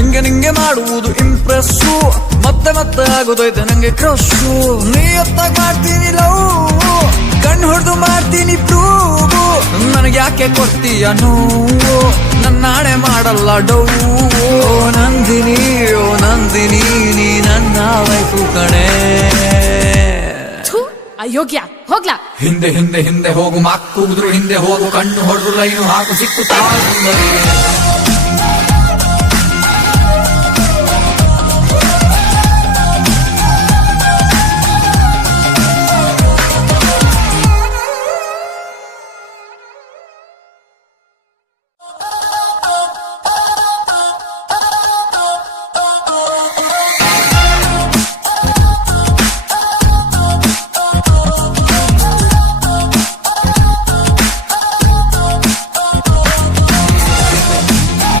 ಹಿಂಗೆ ನಿಂಗೆ ಮಾಡುವುದು ಇಂಪ್ರೆಸ್ಸು, ಮತ್ತೆ ಮತ್ತೆ ಆಗೋದೈತೆ ನಂಗೆ ಕ್ರಶ್ಶು. ನಿಯತ್ತಾಗಿ ಮಾಡ್ತೀನಿ ಲವ್, ಕಣ್ಣು ಹೊಡೆದು ಮಾಡ್ತೀನಿ ಪ್ರೂವು, ನನಗೆ ಯಾಕೆ ಕೊಡ್ತೀಯ ನೋವು, ನನ್ನಾಣೆ ಮಾಡಲ್ಲ ಡೌ. ಓ ನಂದಿನಿ, ಓ ನಂದಿನಿ, ನೀ ನನ್ನ ವೈಫು ಕಣೆ. ಅಯೋಗ್ಯ, ಹೋಗ್ಲಾ. ಹಿಂದೆ ಹಿಂದೆ ಹಿಂದೆ ಹೋಗು, ಮಾಕ್ಕುದ್ರು ಹಿಂದೆ ಹೋಗು, ಕಣ್ಣು ಹೊಡೆದು ಲೈನು ಹಾಕು, ಸಿಕ್ಕುತ್ತಾ